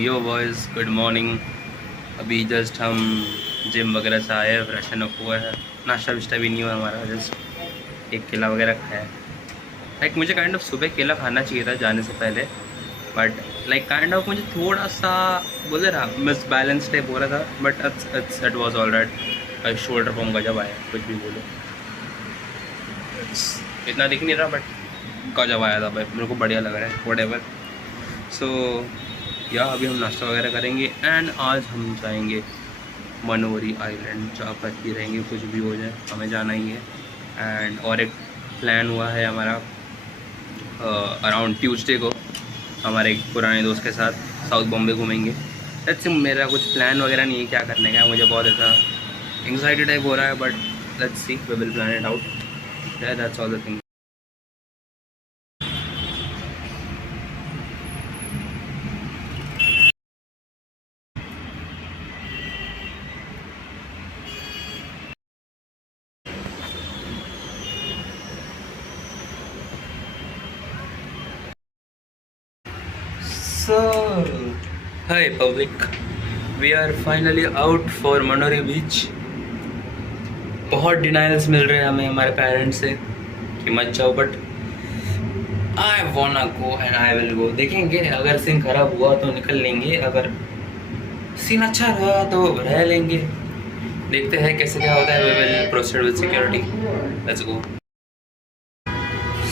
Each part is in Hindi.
यो बॉयज़, गुड मॉर्निंग। अभी जस्ट हम जिम वगैरह से आए हैं, फ्रेशन अप हुआ है। नाश्ता वाश्ता भी नहीं हुआ हमारा, जस्ट एक केला वगैरह खाया है। लाइक मुझे काइंड ऑफ सुबह केला खाना चाहिए था जाने से पहले, बट लाइक काइंड ऑफ मुझे थोड़ा सा बोले ना मिस बैलेंस टाइप हो रहा था, but it was all right. Shoulder pump का जब आया, कुछ भी बोलो, इतना दिख नहीं रहा बट का जब आया था भाई मेरे को बढ़िया लग रहा है। What ever. सो या अभी हम नाश्ता वगैरह करेंगे एंड आज हम जाएंगे मनोरी आइलैंड, जहाँ पर ही रहेंगे, कुछ भी हो जाए हमें जाना ही है। एंड और एक प्लान हुआ है हमारा अराउंड ट्यूसडे को हमारे एक पुराने दोस्त के साथ साउथ बॉम्बे घूमेंगे। लेट्स सी, मेरा कुछ प्लान वगैरह नहीं है क्या करने का, मुझे बहुत ऐसा एंग्जाइटी टाइप हो रहा है, but let's see, we will plan it out. That's all the thing. So, hi public, we are finally out for Manori beach. बहुत डिनाइल्स मिल रहे हैं हमें हमारे पेरेंट्स से कि मत जाओ, but I वांना go and I will go. देखेंगे, अगर सीन खराब हुआ तो निकल लेंगे, अगर सीन अच्छा रहा तो रह लेंगे। देखते हैं कैसे क्या होता है। We will proceed with security. Let's go.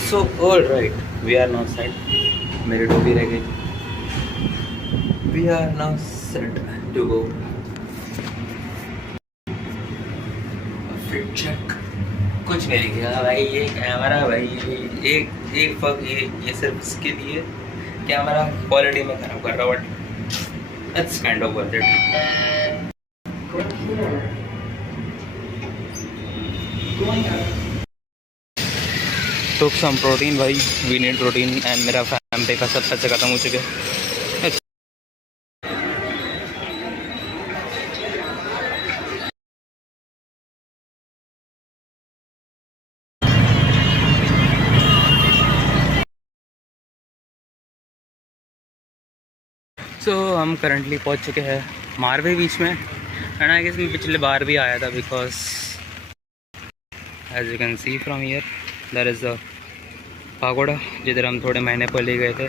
So all right, we are now set. मेरी टोपी रह गई। We are now set to go. Fit check कुछ नहीं किया भाई, ये कैमरा भाई, एक फक ये सिर्फ इसके लिए कैमरा क्वालिटी में खराब कर रहा हूँ, but it's kind of worth it. Took some protein भाई, वी नीड प्रोटीन एंड मेरा फैम पे का सब पैसे खत्म हो चुके हैं। सो हम करंटली पहुंच चुके हैं मारवे बीच में, एंड आई गेस मैं पिछले बार भी आया था, because as you can see from here there is the pagoda, जिधर हम थोड़े महीने पहले गए थे।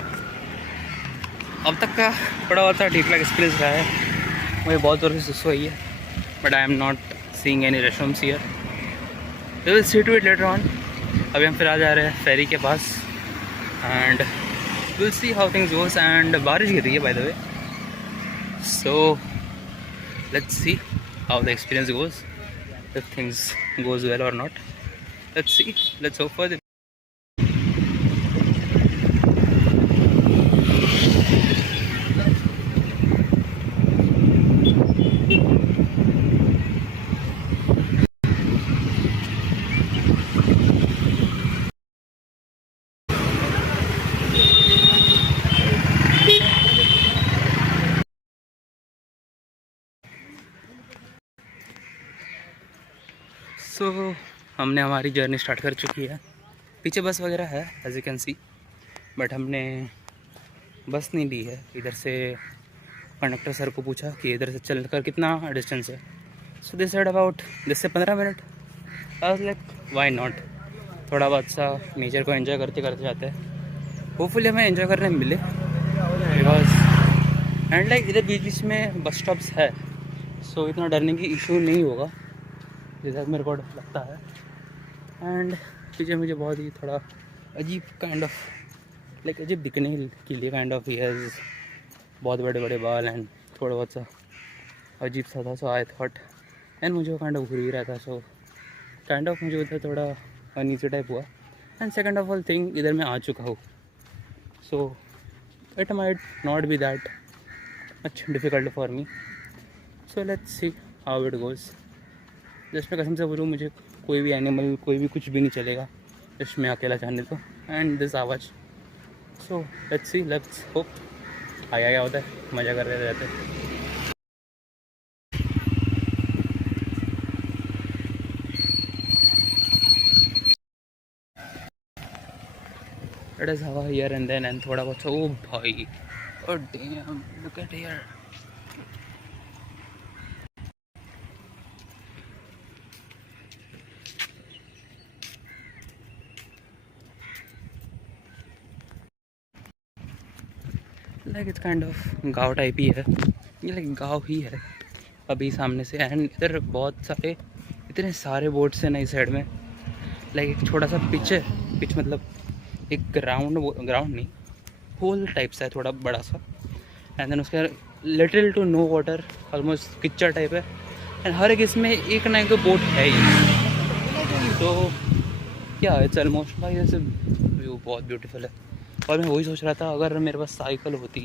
अब तक का थोड़ा बहुत सा ठीक ठाक एक्सपीरियंस रहा है। मुझे बहुत जोर से सुसु आई है, but I am not seeing any restrooms here. We will see to it later on. अभी हम फिर आ जा रहे हैं फेरी के पास and we'll see how things goes, and बारिश गिर रही है by the way, so let's see how the experience goes, if things goes well or not. Let's see, let's hope for the सो हमने हमारी जर्नी स्टार्ट कर चुकी है। पीछे बस वगैरह है as you can see, but हमने बस नहीं ली है। इधर से कंडक्टर सर को पूछा कि इधर से चल कर कितना डिस्टेंस है, सो दिस सेड अबाउट 10 से 15 minute. I was like why not, थोड़ा बहुत सा नेचर को एंजॉय करते करते जाते हैं। होपफुली हमें एंजॉय करने मिले, बिकॉज एंड लाइक इधर बीच बीच में बस स्टॉप्स है, सो इतना डरने की इशू नहीं होगा जैसा मेरे को लगता है। एंड पीछे मुझे बहुत ही थोड़ा अजीब काइंड ऑफ लाइक अजीब दिखने के लिए काइंड ऑफ ही हैज़ बहुत बड़े बड़े बाल एंड थोड़ा बहुत सा अजीब सा था। सो आई थॉट, एंड मुझे वो काइंड ऑफ घूर ही रहा था, सो काइंड ऑफ मुझे उधर थोड़ा अनईजी टाइप हुआ। And second of all thing, इधर मैं आ चुका हूँ, so it might not be that much difficult for me. So let's see how it goes. Just मैं कसम से बोलूँ, मुझे कोई भी एनिमल, कोई भी कुछ भी नहीं चलेगा, जस्ट मैं अकेला जाने दो एंड दिस आवाज़। सो लेट्स सी, लेट्स होप आया क्या होता है। मज़ा कर रहे रहते। इट इज़ हवा हियर एंड देन, एंड थोड़ा बहुत ओ भाई Oh damn, look at here. Like it's kind of गाँव टाइप ही है, ये लाइक गाँव ही है अभी सामने से। एंड इधर बहुत सारे, इतने सारे बोट्स हैं ना इस साइड में। लाइक एक छोटा सा पिच है, पिच मतलब एक ग्राउंड नहीं, होल टाइप सा है थोड़ा बड़ा सा। एंड देन उसके little to no water, almost किच्चर टाइप है। एंड हर एक इसमें एक ना एक तो बोट है ही। तो क्या इट्स ऑलमोस्ट भाई जैसे व्यू बहुत ब्यूटीफुल है। और मैं वही सोच रहा था अगर मेरे पास साइकिल होती,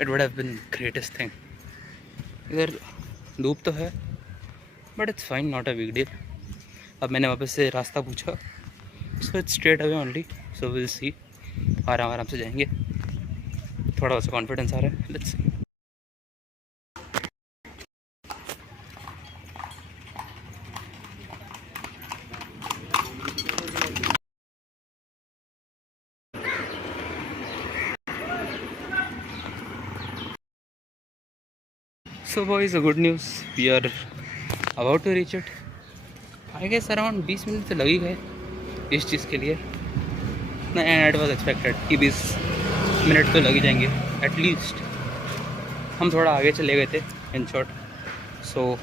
it would have been greatest thing. इधर धूप तो है but it's fine, not a big deal. अब मैंने वापस से रास्ता पूछा, so it's straight away only, so will see. आराम से जाएंगे, थोड़ा सा कॉन्फिडेंस आ रहा है, let's see. So boys, a good news, we are about to reach it. I guess around 20 minute तो लग ही गए इस चीज़ के लिए। एंड इट वॉज एक्सपेक्टेड कि 20 मिनट तो लग ही जाएंगे एटलीस्ट। हम थोड़ा आगे चले गए थे इन शॉर्ट, सो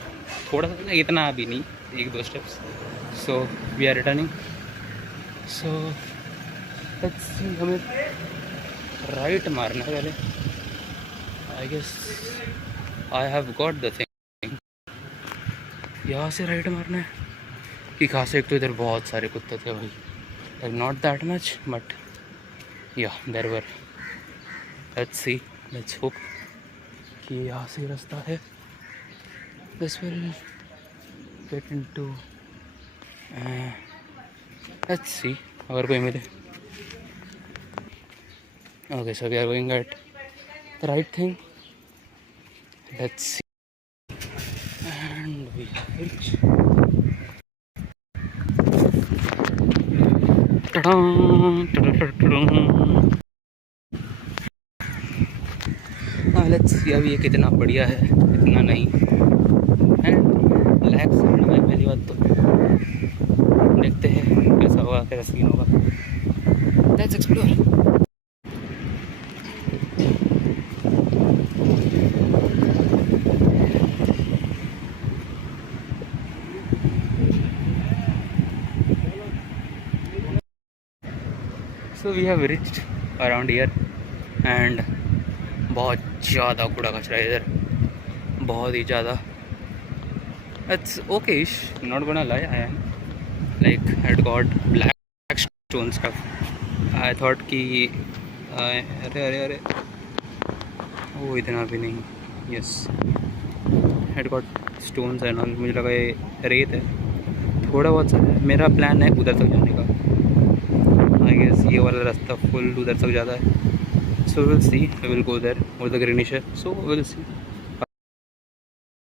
थोड़ा सा, इतना भी नहीं, 1-2 steps. So we are returning. So let's see, हमें राइट मारना है पहले। I guess I have got the thing, यहाँ से राइट मारना है कि कहाँ से। एक तो इधर बहुत सारे कुत्ते थे भाई, like not that much but yeah there were. Let's see, let's hope कि यहाँ से रास्ता है। This will get into, let's see अगर कोई मिले। Okay, so we are going at the right thing, let's see. And we reach. हाँ, लेट्स सी अब ये कितना बढ़िया है, इतना नहीं। एंड रिलैक्स करना है पहली बात तो, देखते हैं कैसा होगा, कैसा सीन होगा। Let's explore. So we have reached around here and बहुत ज़्यादा कूड़ा कचरा है इधर, बहुत ही ज़्यादा। It's okay, not gonna lie, I am like it got black stone stuff. I thought कि अरे अरे अरे वो इतना भी नहीं, yes it got stones and all. मुझे लगा ये रेत है, थोड़ा बहुत सा है। मेरा प्लान है उधर तक जाने का। आई गेस ये वाला रास्ता फुल उधर तक जाता है, so we'll see, we will go there with the greenish, so we'll see.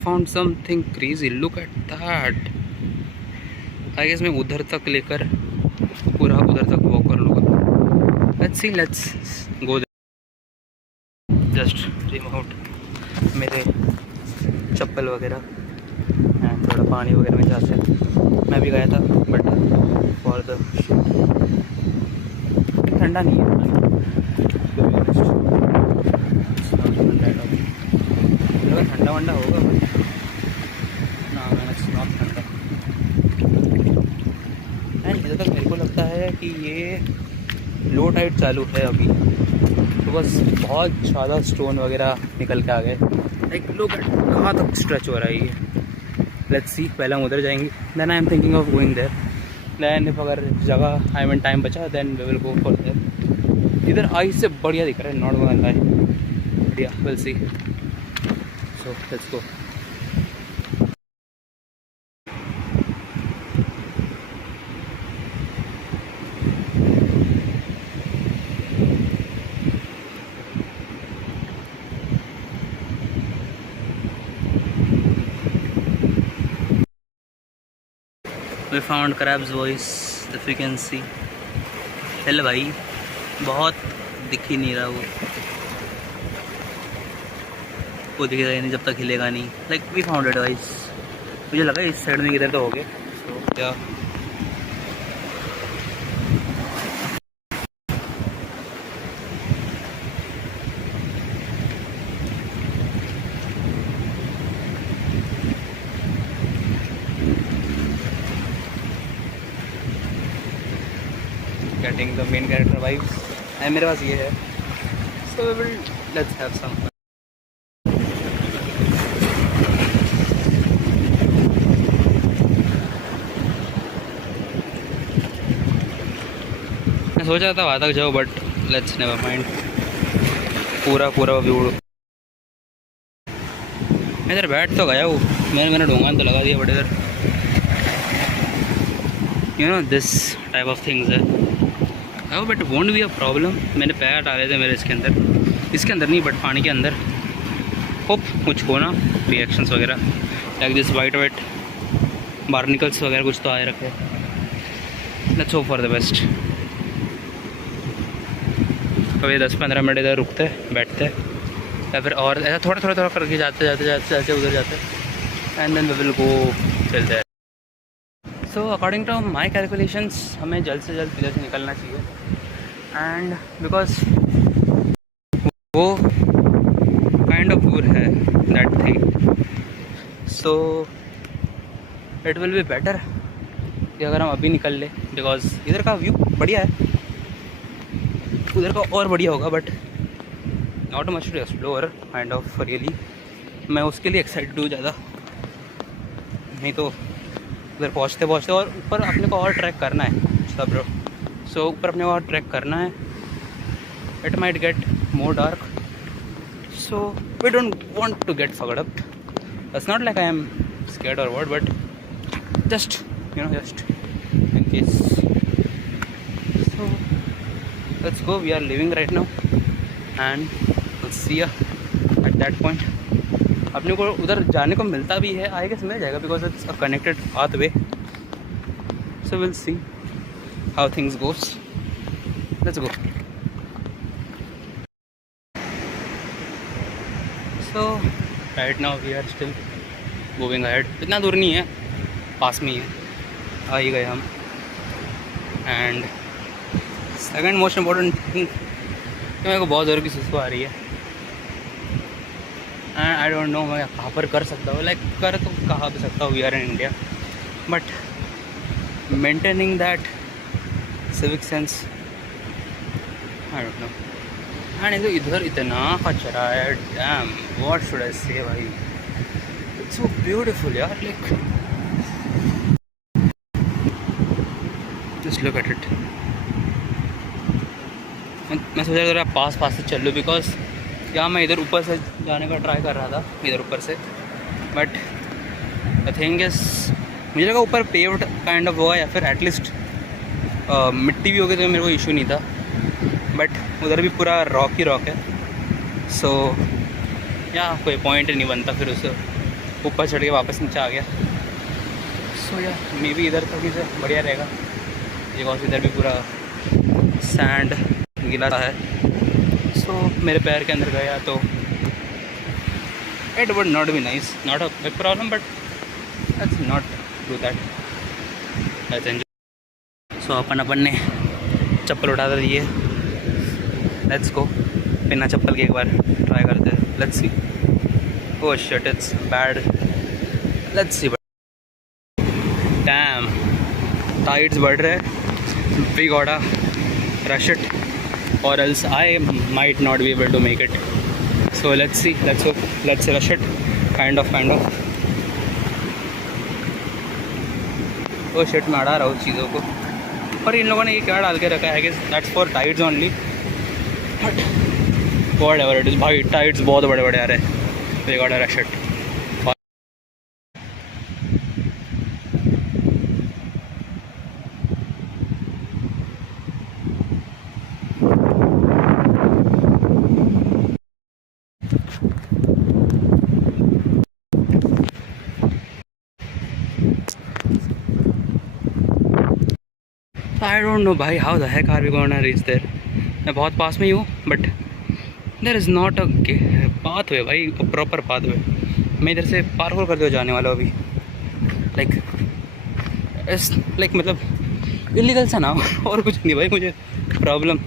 Found something crazy, look at that. I guess मैं उधर तक लेकर पूरा उधर तक वॉक कर लूँगा। let's see, let's go there. just remove out मेरे चप्पल वगैरह एंड थोड़ा पानी वगैरह में जा से मैं भी गया था बट फॉर द ठंडा नहीं है, ठंडा वंडा होगा ना, मैंने सुना ठंडा। एंड जहाँ तक मेरे को लगता है कि ये लो टाइड चालू है अभी, तो बस बहुत ज़्यादा स्टोन वगैरह निकल के आ गए। लाइक लोग कहाँ तक स्ट्रेच हो रहा है ये। लेट्स सी, पहले हम उधर जाएंगे, then I am thinking of going there. Then if अगर जगह आई मीन टाइम बचा then we will go for there. इधर आई से बढ़िया दिख रहा है, नॉट गोना लाई, बढ़िया, will see. So let's go. We found crab's voice, if you can see. Hello भाई, बहुत दिख ही नहीं रहा वो। वो दिखेगा ही नहीं जब तक हिलेगा नहीं। Like we found it guys. मुझे लगा इस साइड में किधर तो हो गए। सो क्या getting the main character vibes and मेरे पास ये है। So we will let's have some. मैं सोचा था वहाँ तक जाओ बट लेट्स नेवर माइंड। पूरा व्यू मैं इधर बैठ तो गया हूँ। मैंने डोंगान तो लगा दिया बट इधर you know this type of things है। हाँ but won't be a problem. मैंने पैर डाले थे मेरे इसके अंदर नहीं बट पानी के अंदर। होप कुछ हो ना रिएक्शंस वगैरह लाइक दिस वाइट बार्निकल्स वगैरह कुछ तो आए रखे। Let's hope for the best. कभी 10-15 मिनट इधर रुकते बैठते या फिर और ऐसा थोड़ा करके जाते उधर जाते and then we will go till there. So according to my calculations हमें जल्द से जल्द इधर से निकलना चाहिए एंड बिकॉज वो काइंड ऑफ टूर है that thing. So it will be better कि अगर हम अभी निकल ले बिकॉज इधर का व्यू बढ़िया है। उधर का और बढ़िया होगा but not much to explore kind of really. मैं उसके लिए एक्साइटेड हूँ ज़्यादा। नहीं तो उधर पहुँचते और ऊपर अपने को और ट्रैक करना है सब ब्रो। सो ऊपर अपने को और ट्रैक करना है। It might get more dark so we don't want to get fucked up. It's not like I am scared or what but just you know just in case. So let's go, we are leaving right now and we'll see ya at that point। अपने को उधर जाने को मिलता भी है आई गेस मिल जाएगा because it's a connected pathway. So will see how things goes. Let's go. So right now we are still moving ahead. इतना दूर नहीं है पास में ही है आ ही गए हम। And second most important thing कि मेरे को बहुत ज़ोर की सुस्ती आ रही है एंड आई डोंट नो मैं कहाँ पर कर सकता हूँ। लाइक कर तो कहाँ भी सकता हूँ we are in India but maintaining that civic sense I don't know. And इधर इतना कचरा है डैम व्हाट शुड आई से भाई। इट्स सो ब्यूटीफुल यार like just look at it. मैं सोचा जरा पास से चल लूँ बिकॉज यहाँ मैं इधर ऊपर से जाने का ट्राई कर रहा था इधर ऊपर से बट द थिंग इज मुझे लगा ऊपर पेव्ड काइंड ऑफ होगा या फिर एटलीस्ट मिट्टी भी होगी तो मेरे को इशू नहीं था बट उधर भी पूरा रॉक ही रॉक है। सो या कोई पॉइंट नहीं बनता फिर उसे ऊपर चढ़ के वापस नीचे आ गया। सो या मे बी इधर थोड़ी से बढ़िया रहेगा बिकॉज इधर भी पूरा सैंड गीला है। सो मेरे पैर के अंदर गया तो it would not be nice not a big problem but let's not do that let's enjoy. So अपन ने चप्पल उठा दिए। लेट्स गो बिना चप्पल के एक बार ट्राई करते हैं। Let's see. Oh shit it's bad. Let's see. Damn tides बढ़ रहे। We got a rush it or else I might not be able to make it। So let's see, let's hope, let's rush it kind of। oh shit मैं अड़ा रहा हूँ चीज़ों को। पर इन लोगों ने ये क्या डाल के रखा है कि that's for tides only but whatever it is भाई tides बहुत बड़े बड़े आ रहे हैं। we gotta rush it। I don't know भाई how the heck are we gonna reach there. मैं बहुत पास में ही हूँ but there is not a pathway भाई, प्रॉपर पाथ वे। मैं इधर से पार्कोर करते हुए जाने वाला हूँ अभी। लाइक इस लाइक मतलब इलीगल सा ना हो और कुछ नहीं भाई। मुझे प्रॉब्लम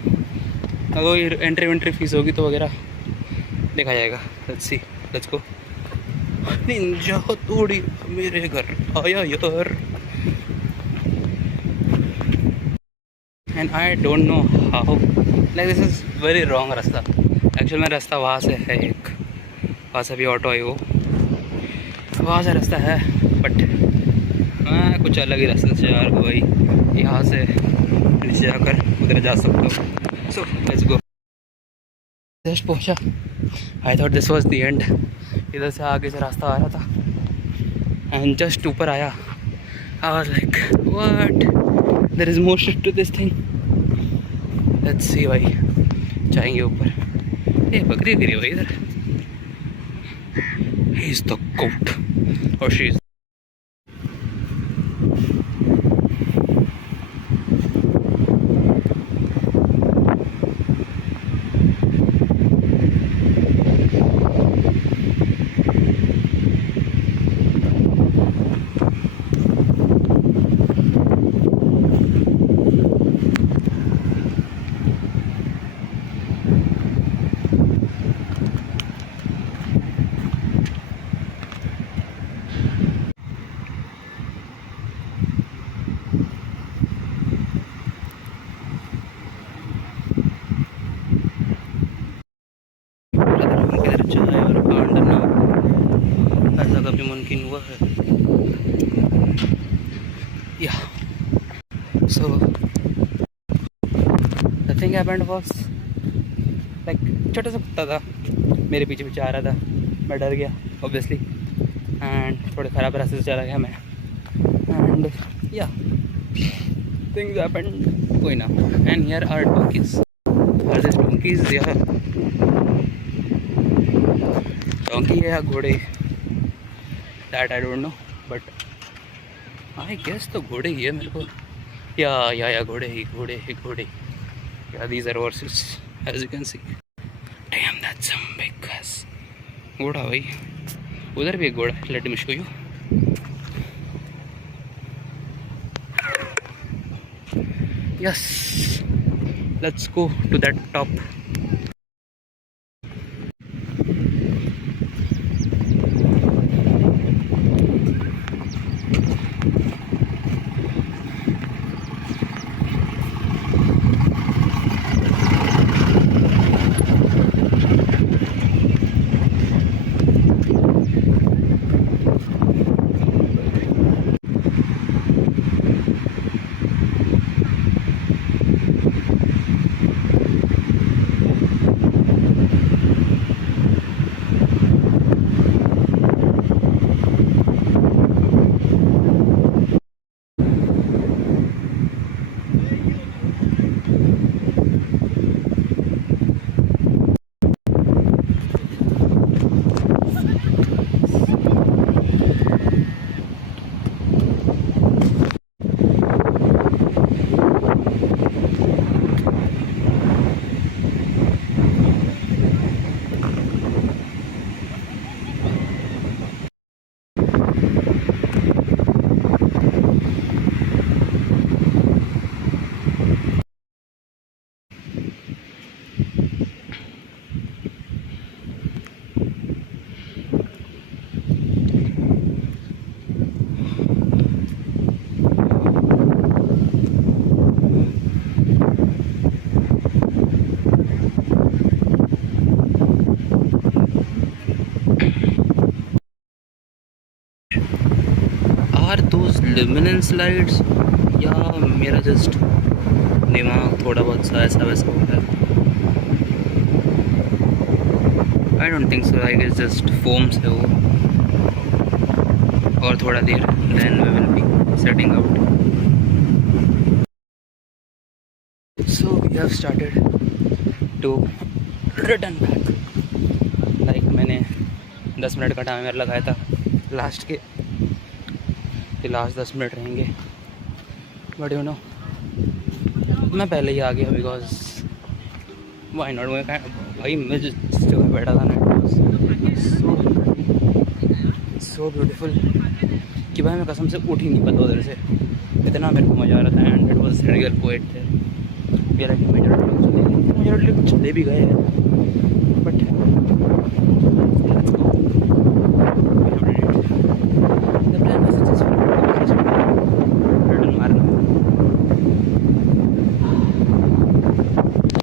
अगर एंट्री वेंट्री फीस होगी तो वगैरह देखा जाएगा। Let's see, let's go. Ninja थोड़ी मेरे घर आया यार, and I don't know how, like this is very wrong रास्ता। एक्चुअल में रास्ता वहाँ से है एक, वहाँ से भी ऑटो आई वो, वहाँ से रास्ता है, बट मैं कुछ अलग ही रास्ते से यार भाई। यहाँ से नीचे जाकर उधर जा सकता हूँ। So let's go. जस्ट पहुँचा। I thought this was the end. इधर से आगे से रास्ता आ रहा था एंड जस्ट ऊपर आया। I was like what, there is more shit to this thing. Let's see भाई, जाएंगे ऊपर। ये बकरी गिरी भाई इधर। ही इज द गोट और शी इज। चाय और पान डलना ऐसा कभी मुमकिन हुआ है या। So the thing happened was like छोटा सा कुत्ता था मेरे पीछे पीछे आ रहा था। मैं डर गया ऑब्वियसली एंड थोड़े ख़राब रास्ते से चला गया मैं। एंड या थिंग्स हैपेंड, कोई ना। And here are donkeys, are this donkeys या डोंकी है या घोड़े, that I don't know, but I guess तो घोड़े ही है मेरे को। या घोड़े ही, घोड़े या these are horses as you can see. Damn that's some big घास। घोड़ा भाई, उधर भी एक घोड़ा है। Let me show you. Yes, let's go to that top. Are those luminance slides या मेरा जस्ट दिमाग थोड़ा बहुत सा ऐसा वैसा होता है। I don't think so, I guess just foams है वो। और थोड़ा देर then we will be setting out. So we have started to return back. Like मैंने 10 मिनट का टाइमर लगाया था लास्ट के, लास्ट 10 मिनट रहेंगे, बट यू नो मैं पहले ही आ गया बिकॉज वाई नॉट। भाई मैं जिस जगह बैठा था ना, सो ब्यूटीफुल कि भाई मैं कसम से उठ ही नहीं पाता उधर से, इतना मेरे को मज़ा आ रहा था। And it was real poet थे। मेरा कि मेजॉरिटी लोग चले भी गए हैं, but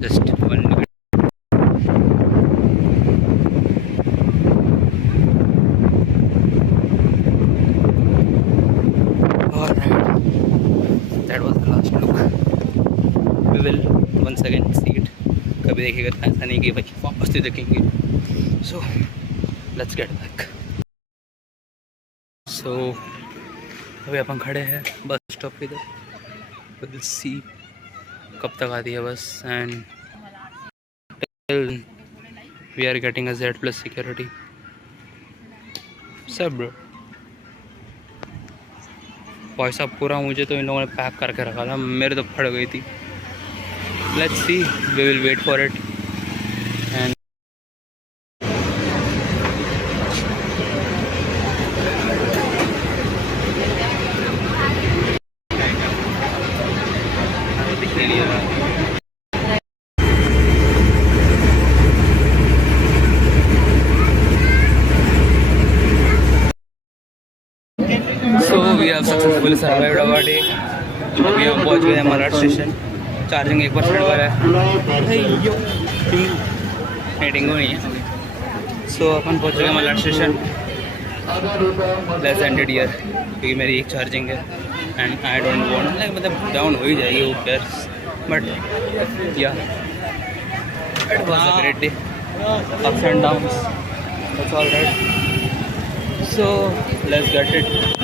just one. That was the last look. We will once again see it. कभी देखेगा तो ऐसा नहीं कि भाई वापस से देखेंगे। So let's get back. So अभी अपन खड़े हैं बस स्टॉप पे इधर। We'll see कब तक आती है बस। And till we are getting a Z plus security. सब bro। पैसा पूरा मुझे तो इन लोगों ने पैक करके रखा था, मेरे तो फट गई थी। Let's see, we will wait for it. And so we have successfully survived our day. अभी हम पहुंच गए हैं मलाड स्टेशन। चार्जिंग 1% पर है, टिंगो नहीं है। सो अपन पहुंच गए Malad station. Let's end it here, क्योंकि मेरी एक चार्जिंग है and I don't want, like मतलब डाउन हो ही जाएगी वो केयर्स, बट या it was a great day, ups and downs, that's all right. So let's get it.